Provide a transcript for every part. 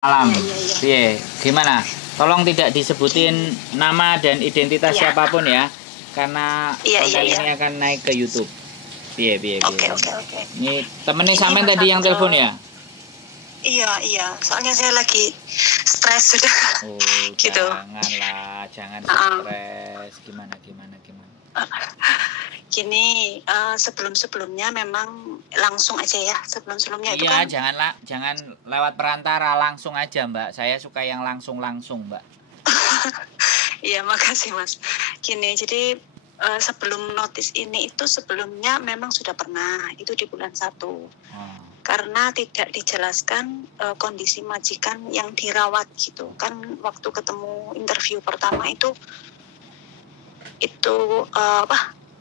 Alam, Iya, iya, iya. piye? Gimana? Tolong tidak disebutin nama dan identitas Iya. siapapun ya, karena Iya, iya, konten iya. ini akan naik ke YouTube. Piye, piye, piye. Oke, oke, oke. Ini temennya Ini sampean tadi yang Mas, telepon ya? iya, iya. Soalnya saya lagi stres sudah. Oh, Gitu. janganlah, jangan Heeh. stres. Gimana, gimana, gimana? Gini, sebelum-sebelumnya memang langsung aja ya. Sebelum-sebelumnya itu Iya, kan, jangan lewat perantara, langsung aja, Mbak. Saya suka yang langsung-langsung, Mbak. iya makasih Mas. Gini, jadi sebelum notis ini itu sebelumnya memang sudah pernah, itu di bulan 1. Karena tidak dijelaskan kondisi majikan yang dirawat gitu. Kan waktu ketemu interview pertama itu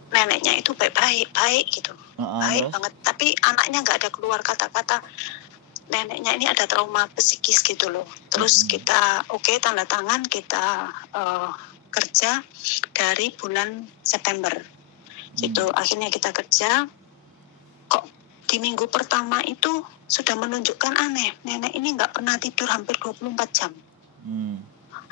neneknya itu baik gitu, baik Terus? banget. Tapi anaknya nggak ada keluar kata-kata neneknya ini ada trauma psikis gitu loh. Terus kita tanda tangan, kita kerja dari bulan September gitu. Akhirnya kita kerja, kok di minggu pertama itu sudah menunjukkan aneh. Nenek ini nggak pernah tidur hampir 24 jam.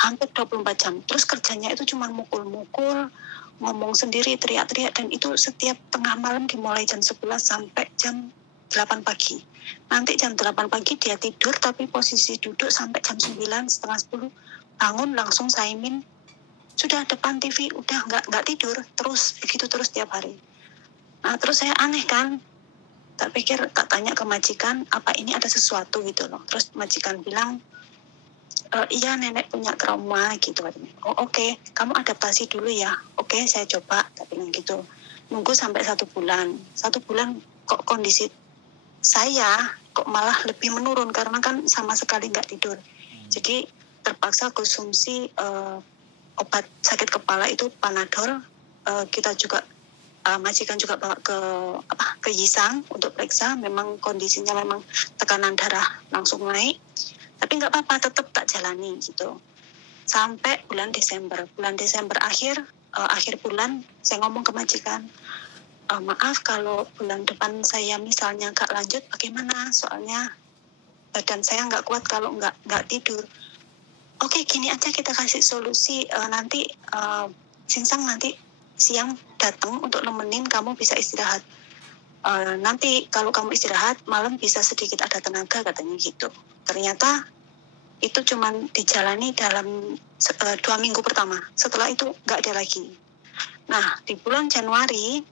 Hampir 24 jam. Terus kerjanya itu cuma mukul-mukul, ngomong sendiri, teriak-teriak, dan itu setiap tengah malam dimulai jam 11 sampai jam 8 pagi. Nanti jam 8 pagi dia tidur, tapi posisi duduk sampai jam 9, setengah 10, bangun langsung saimin, sudah depan TV, udah nggak tidur, terus begitu terus tiap hari. Nah terus saya aneh kan, tak pikir, tak tanya ke majikan, apa ini ada sesuatu gitu loh. Terus majikan bilang, iya nenek punya trauma gitu. Oh oke, kamu adaptasi dulu ya. Oke, saya coba, tak bilang gitu. Nunggu sampai 1 bulan. 1 bulan kok kondisi saya kok malah lebih menurun karena kan sama sekali nggak tidur. Jadi terpaksa konsumsi obat sakit kepala itu Panadol. Kita juga majikan juga bawa ke Yisang untuk periksa. Memang kondisinya memang tekanan darah langsung naik. Tapi nggak apa-apa, tetap tak jalani gitu. Sampai bulan Desember. Bulan Desember akhir bulan saya ngomong ke majikan, maaf kalau bulan depan saya misalnya nggak lanjut bagaimana? Soalnya badan saya nggak kuat kalau nggak tidur. Oke, gini aja kita kasih solusi, nanti Singsang nanti siang datang untuk nemenin kamu bisa istirahat. Nanti kalau kamu istirahat malam bisa sedikit ada tenaga katanya gitu. Ternyata itu cuma dijalani dalam 2 minggu pertama. Setelah itu nggak ada lagi. Nah di bulan Januari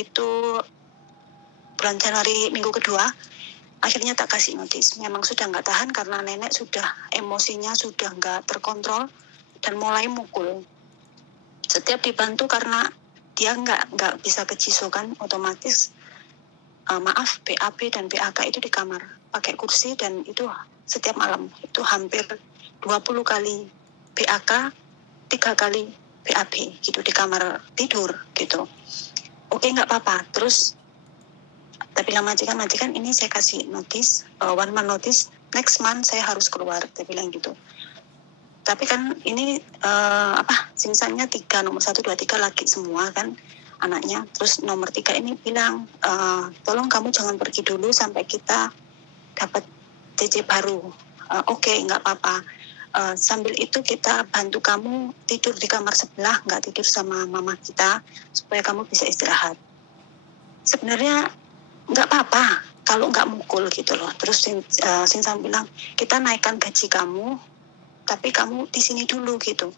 itu, bulan Januari minggu kedua, akhirnya tak kasih notis. Memang sudah nggak tahan karena nenek sudah emosinya sudah nggak terkontrol dan mulai mukul. Setiap dibantu karena dia nggak bisa kecisukan otomatis. Maaf, BAB dan BAK itu di kamar pakai kursi dan itu setiap malam itu hampir 20 kali BAK, 3 kali BAB gitu di kamar tidur gitu. Oke, nggak apa-apa. Terus tapi bilang majikan ini saya kasih notis, 1 month notice, next month saya harus keluar, dia bilang gitu. Tapi kan ini Singsangnya 3, nomor 1, 2, 3 laki semua kan anaknya. Terus nomor 3 ini bilang, tolong kamu jangan pergi dulu sampai kita dapat CC baru. Oke, nggak apa-apa. Sambil itu kita bantu kamu tidur di kamar sebelah, nggak tidur sama mama kita, supaya kamu bisa istirahat. Sebenarnya nggak apa-apa kalau nggak mukul gitu loh. Terus Singsang bilang, kita naikkan gaji kamu, tapi kamu di sini dulu gitu.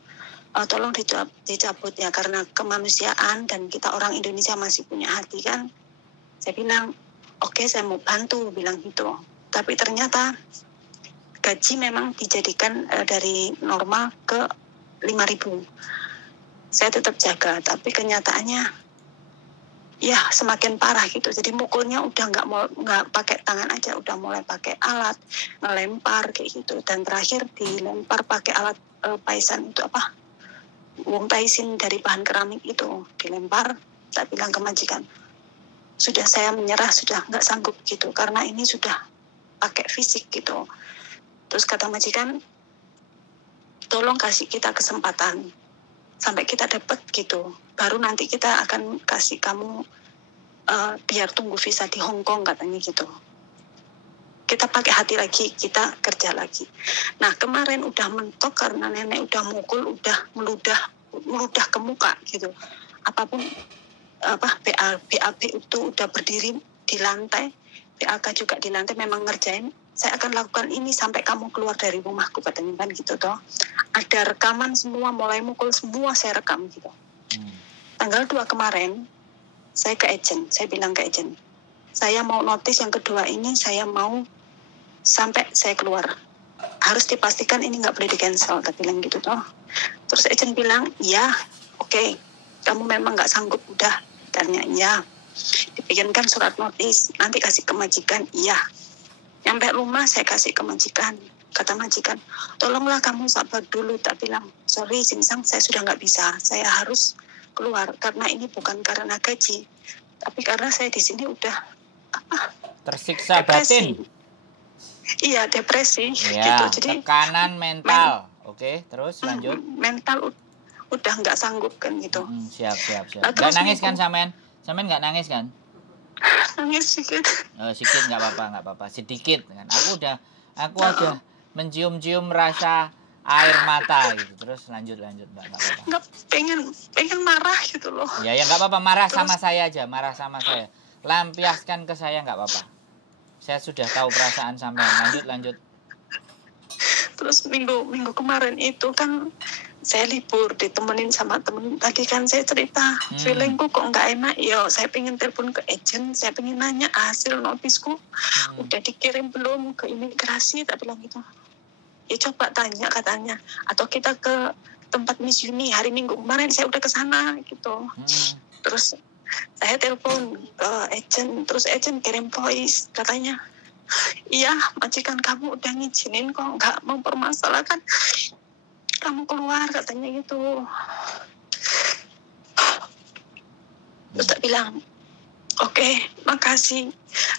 Tolong dicabut ya, karena kemanusiaan dan kita orang Indonesia masih punya hati kan. Saya bilang, oke, saya mau bantu, bilang gitu. Tapi ternyata gaji memang dijadikan dari normal ke 5.000. Saya tetap jaga, tapi kenyataannya ya semakin parah gitu. Jadi mukulnya udah nggak pakai tangan aja, udah mulai pakai alat, ngelempar kayak gitu. Dan terakhir dilempar pakai alat paisan itu wong taisin dari bahan keramik itu dilempar. Saya bilang ke majikan, sudah saya menyerah, sudah nggak sanggup gitu, karena ini sudah pakai fisik gitu. Terus kata majikan, tolong kasih kita kesempatan sampai kita dapat gitu, baru nanti kita akan kasih kamu biar tunggu visa di Hong Kong katanya gitu. kita pakai hati lagi, kita kerja lagi. Nah kemarin udah mentok karena nenek udah mukul, udah meludah ke muka gitu. Apapun BAB itu udah berdiri di lantai, BAK juga di lantai, memang ngerjain. Saya akan lakukan ini sampai kamu keluar dari rumahku, katanya kan gitu toh. Ada rekaman semua, mulai mukul semua saya rekam gitu. Tanggal 2 kemarin saya ke agent, saya bilang ke agent, saya mau notis yang kedua ini, saya mau sampai saya keluar. Harus dipastikan ini nggak boleh di cancel, tak bilang gitu toh. Terus agent bilang, ya oke, kamu memang nggak sanggup, udah. Tanya, ya. Dibikinkan surat notis, nanti kasih ke majikan, iya. Nyampe rumah saya kasih ke majikan. Kata majikan, tolonglah kamu sabar dulu. Tak bilang, sorry Singsang, saya sudah nggak bisa. Saya harus keluar karena ini bukan karena gaji, tapi karena saya di sini udah tersiksa depresi. batin. Iya, depresi Ya, gitu. Jadi tekanan mental. Oke, terus lanjut. Mental udah nggak sanggup kan gitu. Siap. Nah, Nggak nangis kan Samen? Samen nggak nangis kan? Nangis sedikit. Sedikit nggak apa-apa, sedikit kan. Aku aja mencium-cium rasa air mata gitu. Terus lanjut Mbak, nggak apa-apa. Nggak pengen marah gitu loh. Ya nggak apa-apa, marah sama saya aja, marah sama saya. Lampiaskan ke saya nggak apa-apa. Saya sudah tahu perasaan Samen. Lanjut. Terus minggu kemarin itu kan saya libur, ditemenin sama temen. Tadi kan saya cerita, feelingku kok nggak enak. Yo, saya pengen telepon ke agent, saya pengen nanya hasil notisku udah dikirim belum ke imigrasi, tak bilang gitu. Ya coba tanya katanya. Atau kita ke tempat Miss Yuni hari Minggu kemarin, saya udah ke sana gitu. Terus saya telepon ke agent, terus agent kirim voice katanya, iya majikan kamu udah ngizinin kok, nggak mempermasalahkan kamu keluar, katanya gitu. Terus tak bilang, oke, makasih.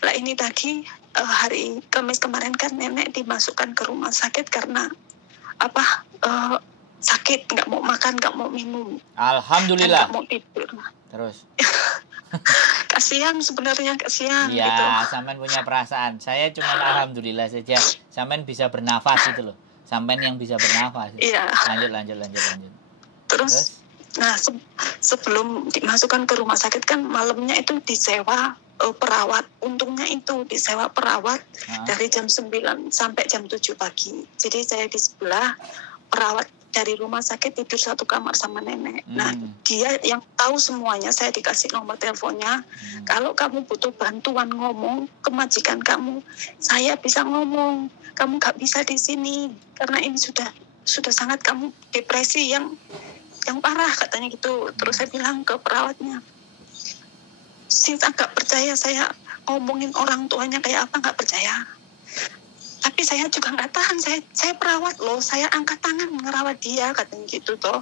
Lah ini tadi hari Kamis kemarin kan nenek dimasukkan ke rumah sakit karena sakit, nggak mau makan, nggak mau minum. Alhamdulillah. Nggak mau tidur. Terus. Kasihan sebenarnya, kasihan. Iya, gitu. Samen punya perasaan. Saya cuma alhamdulillah saja. Samen bisa bernafas gitu loh. Samen yang bisa bernafas. Iya. Lanjut. Terus? Nah, sebelum dimasukkan ke rumah sakit kan malamnya itu disewa perawat. Untungnya itu disewa perawat dari jam 9 sampai jam 7 pagi. Jadi saya di sebelah, perawat dari rumah sakit tidur satu kamar sama nenek. Nah, dia yang tahu semuanya, saya dikasih nomor teleponnya. Kalau kamu butuh bantuan ngomong ke majikan kamu, saya bisa ngomong. Kamu nggak bisa di sini karena ini sudah sangat kamu depresi yang parah, katanya gitu. Terus saya bilang ke perawatnya, Sinta nggak percaya saya ngomongin orang tuanya kayak apa, nggak percaya. Tapi saya juga nggak tahan, saya perawat loh, saya angkat tangan ngerawat dia, katanya gitu toh.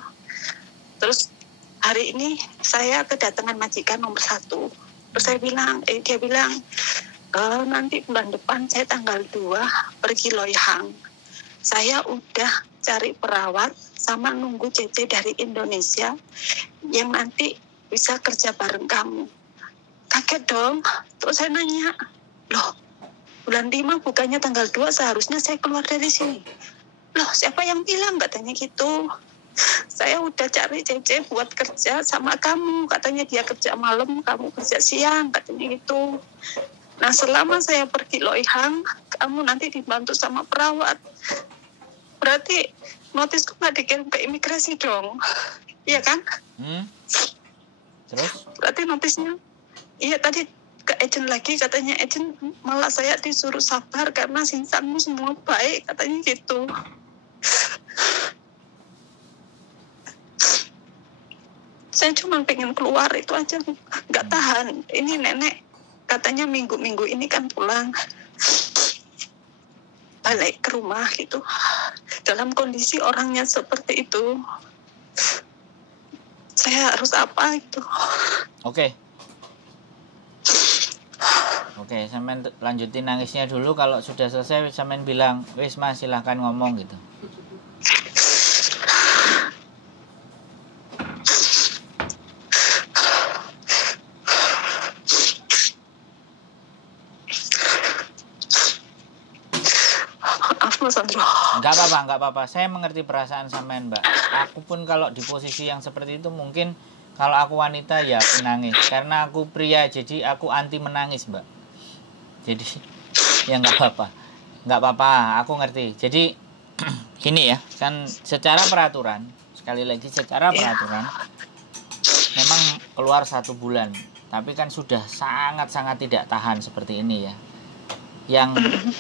Terus hari ini saya kedatangan majikan nomor 1. Terus saya bilang, dia bilang, nanti bulan depan saya tanggal 2 pergi Loyang. Saya udah cari perawat sama nunggu CC dari Indonesia yang nanti bisa kerja bareng kamu. Kaget dong. Terus saya nanya, loh bulan 5 bukannya tanggal 2 seharusnya saya keluar dari sini. Loh siapa yang bilang, katanya gitu. Saya udah cari CC buat kerja sama kamu. Katanya dia kerja malam, kamu kerja siang, katanya gitu. Nah selama saya pergi Loyang, kamu nanti dibantu sama perawat. Berarti notisku nggak dikirim ke imigrasi dong. Iya kan? Terus? Berarti notisnya, iya tadi ke agent lagi, katanya agent malah saya disuruh sabar karena Singsangmu semua baik, katanya gitu. Saya cuma pengen keluar itu aja, nggak tahan. Ini nenek katanya minggu-minggu ini kan pulang balik ke rumah gitu. Dalam kondisi orangnya seperti itu, saya harus apa gitu. Oke, Samen lanjutin nangisnya dulu. Kalau sudah selesai, Samen bilang, wis mas silahkan ngomong gitu. nggak apa-apa. Saya mengerti perasaan sampean, Mbak. Aku pun kalau di posisi yang seperti itu mungkin kalau aku wanita ya menangis. Karena aku pria, jadi aku anti menangis, Mbak. Jadi ya nggak apa-apa. Nggak apa-apa, aku ngerti. Jadi gini ya, kan secara peraturan, sekali lagi secara peraturan, memang keluar 1 bulan. Tapi kan sudah sangat-sangat tidak tahan seperti ini ya.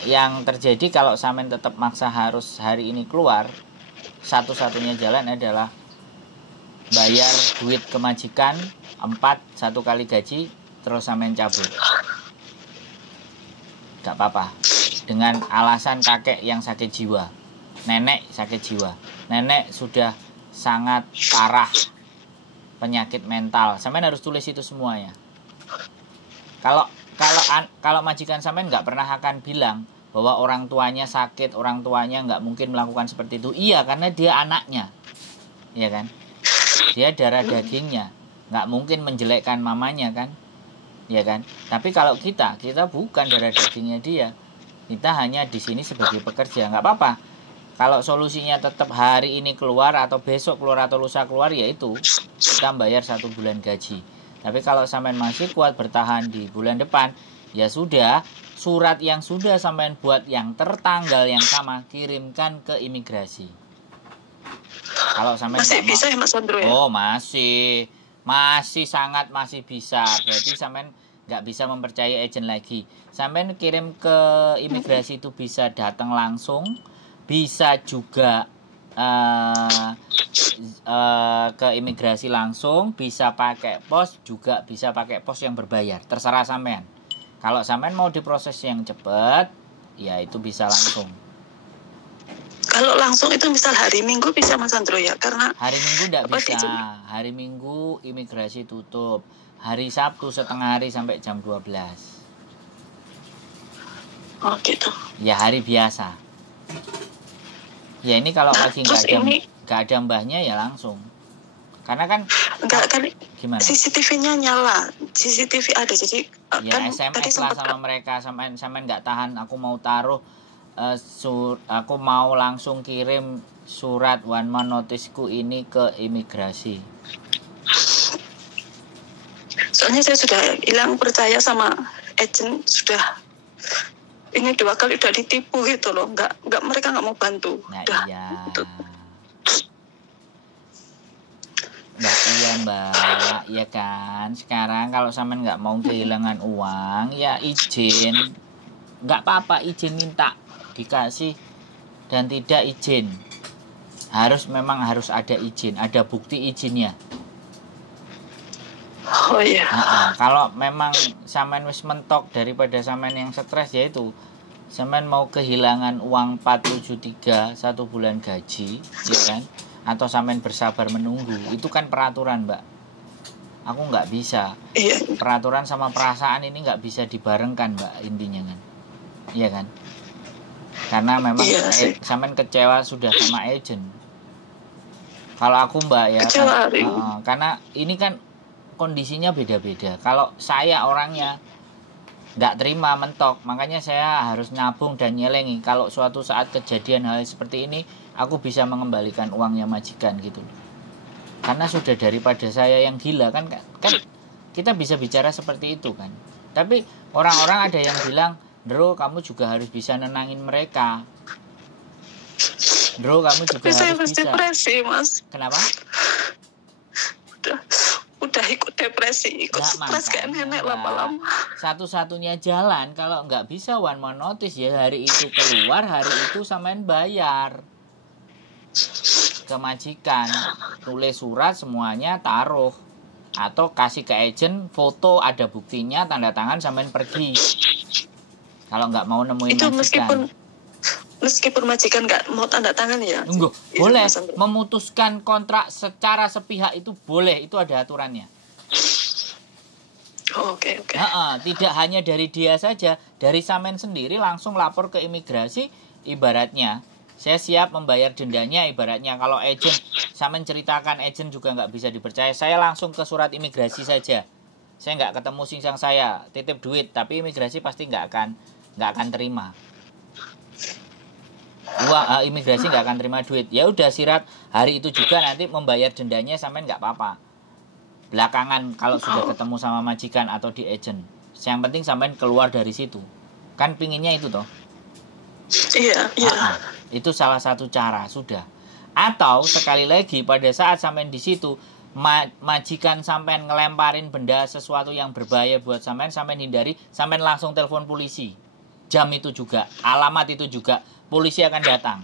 Yang terjadi kalau sampean tetap maksa harus hari ini keluar, satu-satunya jalan adalah bayar duit ke majikan 1 kali gaji, terus sampean cabut. Gak apa-apa. Dengan alasan kakek yang sakit jiwa, nenek sakit jiwa, nenek sudah sangat parah penyakit mental, sampean harus tulis itu semuanya. Kalau majikan sampean nggak pernah akan bilang bahwa orang tuanya sakit, orang tuanya nggak mungkin melakukan seperti itu. Iya, karena dia anaknya, ya kan? Dia darah dagingnya, nggak mungkin menjelekkan mamanya kan, ya kan? Tapi kalau kita bukan darah dagingnya dia, kita hanya di sini sebagai pekerja, nggak apa-apa. Kalau solusinya tetap hari ini keluar atau besok keluar atau lusa keluar, yaitu kita bayar 1 bulan gaji. Tapi kalau sampean masih kuat bertahan di bulan depan, ya sudah, surat yang sudah sampean buat yang tertanggal yang sama kirimkan ke imigrasi. Kalau sampean masih bisa ya Mas Sandro ya? Oh, masih sangat masih bisa. Berarti sampean nggak bisa mempercayai agen lagi. Sampean kirim ke imigrasi itu bisa datang langsung, bisa juga ke imigrasi langsung, bisa pakai pos, juga bisa pakai pos yang berbayar, terserah sampean. Kalau sampean mau diproses yang cepat, ya itu bisa langsung. Kalau langsung itu misal hari Minggu bisa Mas Sandro ya? Karena hari Minggu tidak bisa. Hari Minggu imigrasi tutup. Hari Sabtu setengah hari sampai jam 12. Oh gitu. Ya hari biasa. Ya ini kalau lagi nggak ada mbahnya ya langsung. Karena kan enggak kan gimana? CCTV-nya nyala, CCTV ada, jadi ya kan SMS lah sama mereka, sampai nggak tahan, aku mau taruh aku mau langsung kirim surat 1 month notice-ku ini ke imigrasi. Soalnya saya sudah hilang percaya sama agent, sudah ini 2 kali udah ditipu gitu loh, nggak mereka nggak mau bantu. Nah udah, iya. gitu. Nah iya mbak, ya kan. Sekarang kalau sampean nggak mau kehilangan uang, ya izin, nggak apa-apa, izin minta dikasih dan tidak izin. Memang harus ada izin, ada bukti izinnya. Oh iya. Kalau memang sampean wis mentok daripada sampean yang stres, yaitu sampean mau kehilangan uang 473 1 bulan gaji, ya kan? Atau sampean bersabar menunggu, itu kan peraturan mbak. Aku nggak bisa. Iya. Peraturan sama perasaan ini nggak bisa dibarengkan mbak, intinya kan, iya kan? Karena memang sampean kecewa sudah sama agent. Kalau aku mbak ya kan, karena ini kan kondisinya beda-beda. Kalau saya orangnya nggak terima mentok, makanya saya harus nabung dan nyelengi. Kalau suatu saat kejadian hal seperti ini, aku bisa mengembalikan uangnya majikan gitu. Karena sudah daripada saya yang gila kan kita bisa bicara seperti itu kan. Tapi orang-orang ada yang bilang, Dro, kamu juga harus bisa nenangin mereka. Dro, kamu juga harus bisa. Depresi, Mas. Kenapa? Udah ikut depresi, ikut stres kayak nenek lama-lama. Satu-satunya jalan kalau nggak bisa 1 month notice, ya hari itu keluar, hari itu sampean bayar ke majikan, tulis surat semuanya, taruh atau kasih ke agent, foto ada buktinya, tanda tangan, sampean pergi. Kalau nggak mau nemuin itu majikan. Meskipun majikan nggak mau tanda tangan ya. Enggak, boleh memutuskan kontrak secara sepihak, itu boleh, itu ada aturannya. Oke. Tidak hanya dari dia saja, dari sampean sendiri langsung lapor ke imigrasi, ibaratnya saya siap membayar dendanya, ibaratnya kalau agent sampean ceritakan, agent juga nggak bisa dipercaya, saya langsung ke surat imigrasi saja, saya nggak ketemu singsang, saya titip duit, tapi imigrasi pasti nggak akan terima. imigrasi nggak akan terima duit. Ya udah sirat hari itu juga nanti membayar dendanya sampean nggak apa-apa. Belakangan kalau sudah ketemu sama majikan atau di agent, yang penting sampean keluar dari situ. Kan pinginnya itu toh. Iya. Itu salah satu cara sudah. Atau sekali lagi pada saat sampean di situ majikan sampean ngelemparin benda sesuatu yang berbahaya buat sampean hindari, sampean langsung telepon polisi. Jam itu juga, alamat itu juga, polisi akan datang.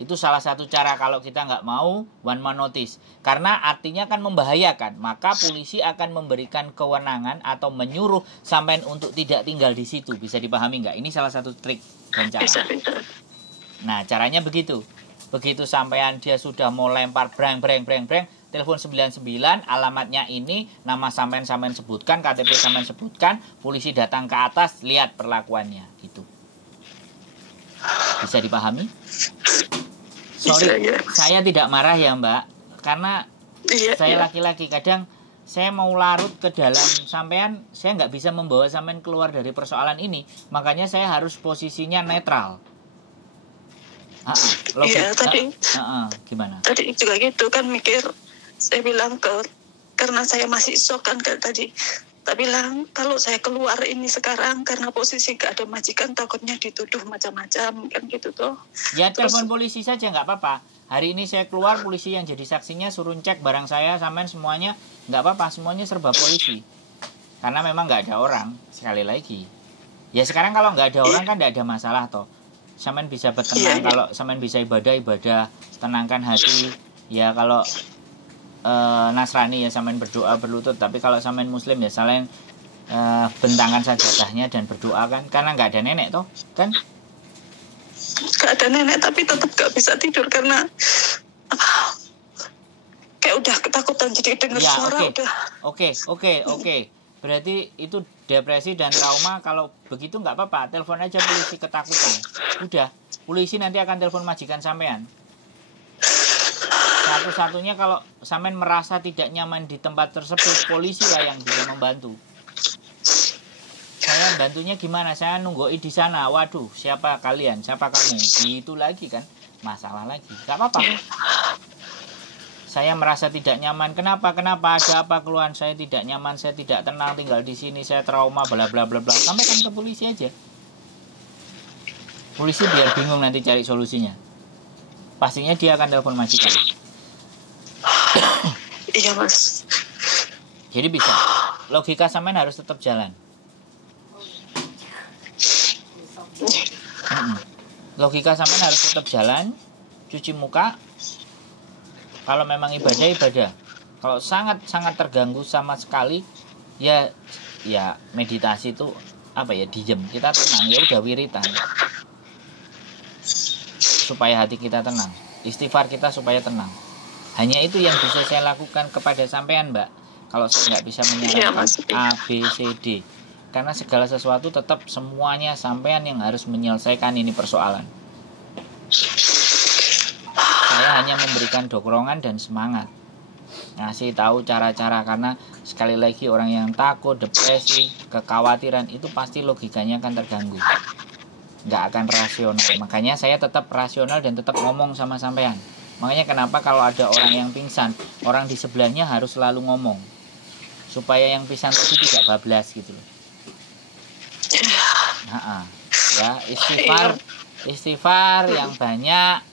Itu salah satu cara kalau kita nggak mau one man notice. Karena artinya kan membahayakan. Maka polisi akan memberikan kewenangan atau menyuruh sampean untuk tidak tinggal di situ. Bisa dipahami nggak? Ini salah satu trik dan cara. Nah, caranya begitu. Begitu sampean dia sudah mau lempar breng, telepon 99, alamatnya ini, nama sampean sebutkan, KTP sampean sebutkan, polisi datang ke atas, lihat perlakuannya, gitu. Bisa dipahami? Sorry, saya tidak marah ya Mbak, karena saya laki-laki, kadang saya mau larut ke dalam sampean, saya nggak bisa membawa sampean keluar dari persoalan ini, makanya saya harus posisinya netral. Gimana? Tadi juga gitu kan mikir, saya bilang karena saya masih shock kan tadi. Tak bilang kalau saya keluar ini sekarang karena posisi gak ada majikan takutnya dituduh macam-macam kan gitu tuh. Ya telepon polisi saja nggak apa-apa. Hari ini saya keluar, polisi yang jadi saksinya suruh cek barang saya, sampean semuanya nggak apa-apa, semuanya serba polisi. Karena memang nggak ada orang, sekali lagi. Ya sekarang kalau nggak ada orang kan nggak ada masalah toh. Sampean bisa bertenang, kalau sampean bisa ibadah, tenangkan hati. Ya kalau Nasrani ya sampean berdoa berlutut, tapi kalau sampean Muslim ya saling bentangkan sajadahnya dan berdoa kan, karena nggak ada nenek toh kan? Nggak ada nenek tapi tetap nggak bisa tidur karena kayak udah ketakutan jadi dengar suara. Oke. Berarti itu depresi dan trauma. Kalau begitu nggak apa-apa, telepon aja polisi ketakutan. Udah, polisi nanti akan telepon majikan sampean. Satu-satunya kalau sampean merasa tidak nyaman di tempat tersebut, polisi lah yang bisa membantu. Saya bantunya gimana? Saya nunggoi di sana. Waduh, siapa kalian? Siapa kamu? Gitu lagi kan, masalah lagi. Gak apa-apa. Saya merasa tidak nyaman. Kenapa? Ada apa keluhan? Saya tidak nyaman, saya tidak tenang tinggal di sini, saya trauma, bla bla bla bla. Sampaikan ke polisi aja. Polisi biar bingung nanti cari solusinya. Pastinya dia akan telepon majikan. Iya mas. Jadi bisa. Logika sampean harus tetap jalan. Logika sampean harus tetap jalan. Cuci muka. Kalau memang ibadah. Kalau sangat terganggu sama sekali, ya meditasi itu diem. Kita tenang, ya udah wiritan. Supaya hati kita tenang. Istighfar kita supaya tenang. Hanya itu yang bisa saya lakukan kepada sampean, Mbak. Kalau saya nggak bisa menyarankan A, B, C, D. Karena segala sesuatu tetap semuanya sampean yang harus menyelesaikan ini persoalan. Saya hanya memberikan dorongan dan semangat. Ngasih tahu cara-cara, karena sekali lagi orang yang takut, depresi, kekhawatiran itu pasti logikanya akan terganggu. Nggak akan rasional. Makanya saya tetap rasional dan tetap ngomong sama sampean. Makanya kenapa kalau ada orang yang pingsan, orang di sebelahnya harus selalu ngomong. Supaya yang pingsan itu tidak bablas gitu loh. Ya, istighfar yang banyak,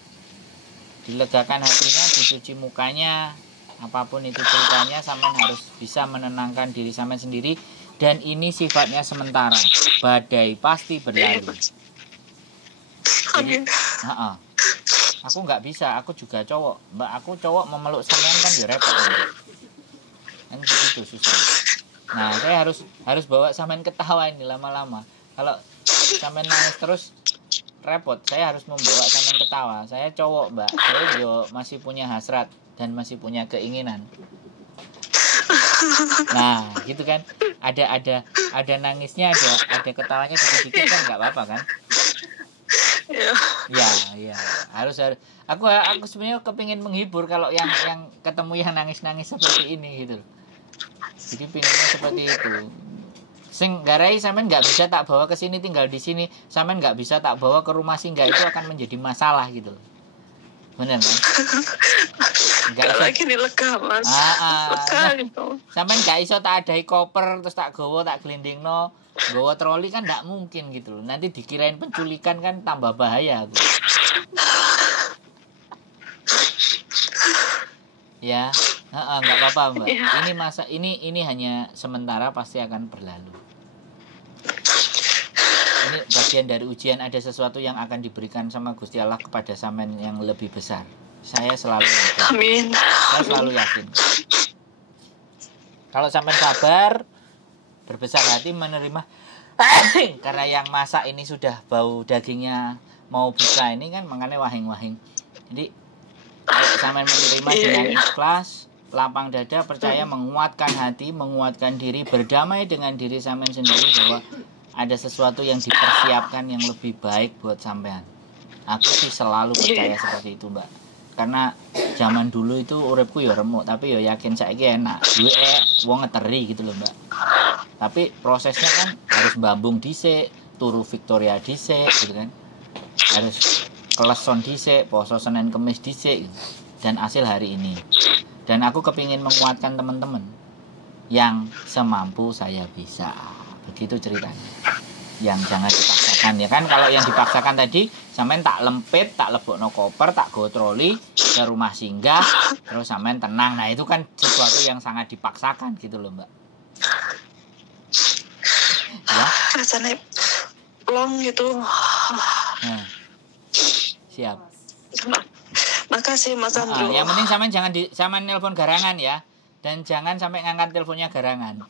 dilegakan hatinya, dicuci mukanya, apapun itu ceritanya, sampean harus bisa menenangkan diri sampean sendiri. Dan ini sifatnya sementara, badai pasti berlalu. Jadi, aku nggak bisa, aku juga cowok, Mbak. Aku cowok memeluk sampean kan ya repot, kan begitu susah. Nah, saya harus bawa sampean ketawa ini lama-lama. Kalau sampean nangis terus repot. Saya harus membawa sampean ketawa. Saya cowok, Mbak. Saya juga masih punya hasrat dan masih punya keinginan. Nah, gitu kan? Ada nangisnya, ada ketawanya dikit-dikit kan nggak apa-apa kan? Ya, harus. Aku sebenarnya kepingin menghibur kalau yang ketemu yang nangis-nangis seperti ini gitu. Jadi pinginnya seperti itu. Sing garai sampean nggak bisa tak bawa ke sini tinggal di sini, sampean nggak bisa tak bawa ke rumah singgah, itu akan menjadi masalah gitu loh. Bener kan? Gak lagi nih lega mas. Lega gitu. Sampean gak iso tak adai koper terus tak gowo tak gelindingno, gowo troli kan nggak mungkin gitu loh. Nanti dikirain penculikan kan tambah bahaya gitu. Ya, nggak apa-apa mbak. Ini hanya sementara, pasti akan berlalu. Ini bagian dari ujian, ada sesuatu yang akan diberikan sama Gusti Allah kepada sampean yang lebih besar. Saya selalu yakin. Amin. Saya selalu yakin. Kalau sampean sabar, berbesar hati menerima, karena yang masak ini sudah bau dagingnya mau buka ini kan, makanya wahing-wahing. Jadi kalau sampean menerima dengan ikhlas, lapang dada, percaya, menguatkan hati, menguatkan diri, berdamai dengan diri sampean sendiri bahwa ada sesuatu yang dipersiapkan yang lebih baik buat sampean. Aku sih selalu percaya seperti itu mbak. Karena zaman dulu itu uripku ya remuk, tapi ya yakin saiki enak. Duwe wong ngeteri gitu loh mbak. Tapi prosesnya kan harus bambung dhisik, turu Victoria dhisik gitu kan. Harus keleson dhisik, poso Senin Kemis dhisik gitu. Dan hasil hari ini. Dan aku kepingin menguatkan teman-teman yang semampu saya bisa. Begitu ceritanya. Yang jangan dipaksakan ya kan. Kalau yang dipaksakan tadi sampean tak lempit, tak lebokno koper, tak go troli ke rumah singgah, terus sampean tenang. Nah itu kan sesuatu yang sangat dipaksakan gitu loh mbak. Ya rasanya plong gitu. Siap. Makasih Mas Andro. Yang penting sampean nelpon garangan ya. Dan jangan sampai ngangkat teleponnya garangan.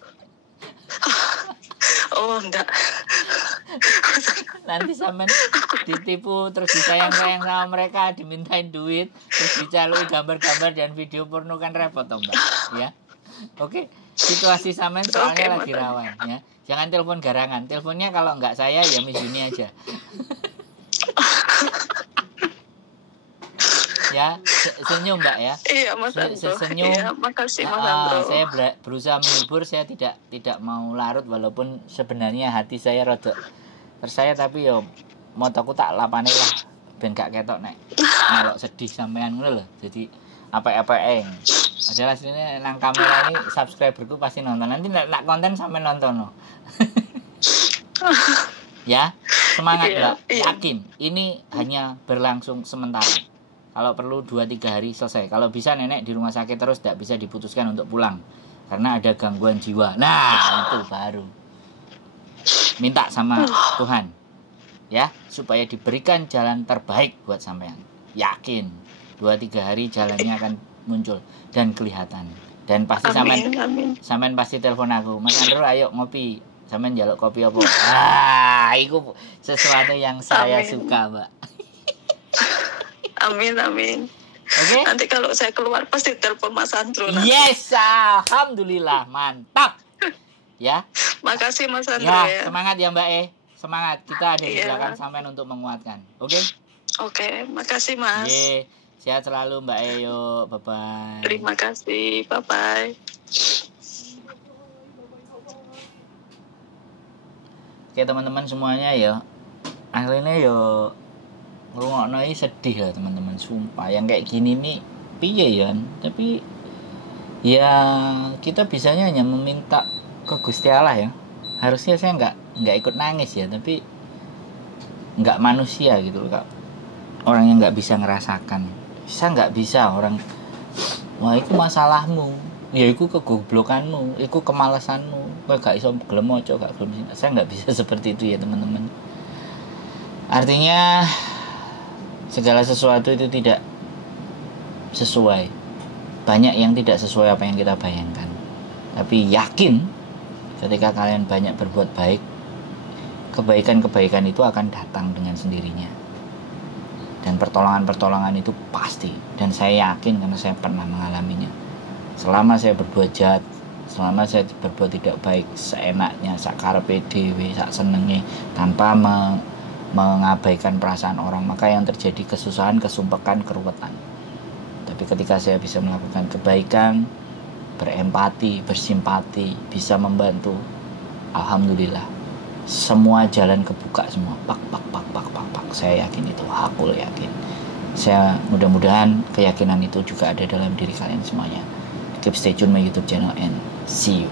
Oh enggak. Nanti sampean ditipu, terus disayang-sayang sama mereka, dimintain duit, terus dicalui gambar-gambar dan video porno, kan repot toh mbak ya. Oke, situasi sampean soalnya lagi rawan ya. Jangan telepon garangan, teleponnya kalau nggak saya ya Miss Juni aja. Ya, senyum mbak ya. Iya Mas Andro. Senyum. Iya, makasih Mas Andro. Saya berusaha menghibur, saya tidak mau larut, walaupun sebenarnya hati saya rada tersayat, tapi yo motoku tak lapane lah ben gak ketok nek melok sedih sampean ngono lho. Jadi apa-apae. Adalah sini nang kamera ini subscriberku pasti nonton. Nanti nak konten sampean nonton no. Ya, semangat mbak. Yakin ini hanya berlangsung sementara. Kalau perlu 2-3 hari selesai. Kalau bisa nenek di rumah sakit terus, tidak bisa diputuskan untuk pulang karena ada gangguan jiwa. Nah itu baru minta sama Tuhan ya, supaya diberikan jalan terbaik buat sampean. Yakin 2-3 hari jalannya akan muncul dan kelihatan. Dan pasti sampean pasti telepon aku, Mas Andro ayo ngopi. Sampean njaluk kopi apa? Itu sesuatu yang saya suka mbak. Amin. Oke. Nanti kalau saya keluar pasti telepon Mas Andro nanti. Yes, alhamdulillah, mantap. Ya. Makasih Mas Andro ya. Semangat ya Mbak semangat. Kita ada di belakang sampean untuk menguatkan. Oke? Oke, makasih Mas. Sehat selalu Mbak yuk, bye bye. Terima kasih, bye bye. Oke teman-teman semuanya ya. Akhirnya yo ngrungokno iki sedih lah teman-teman, sumpah. Yang kayak gini nih piye ya, tapi ya kita bisanya hanya meminta ke Gusti Allah ya. Harusnya saya nggak ikut nangis ya, tapi nggak manusia gitu loh kak. Orang yang nggak bisa ngerasakan, saya nggak bisa orang, wah itu masalahmu, ya itu kegoblokanmu, itu kemalasanmu, kowe gak iso gelem maca, gak gelem. Saya nggak bisa seperti itu ya teman-teman. Artinya segala sesuatu itu tidak sesuai. Banyak yang tidak sesuai apa yang kita bayangkan. Tapi yakin ketika kalian banyak berbuat baik, kebaikan-kebaikan itu akan datang dengan sendirinya. Dan pertolongan-pertolongan itu pasti. Dan saya yakin karena saya pernah mengalaminya. Selama saya berbuat jahat, selama saya berbuat tidak baik seenaknya, sakarepe dhewe, sak senenge, tanpa mengabaikan perasaan orang, maka yang terjadi kesusahan, kesumpekan, keruwetan. Tapi ketika saya bisa melakukan kebaikan, berempati, bersimpati, bisa membantu, alhamdulillah semua jalan kebuka semua. Pak. Saya yakin itu, aku yakin. Saya mudah-mudahan keyakinan itu juga ada dalam diri kalian semuanya. Keep stay tune my YouTube channel and see you.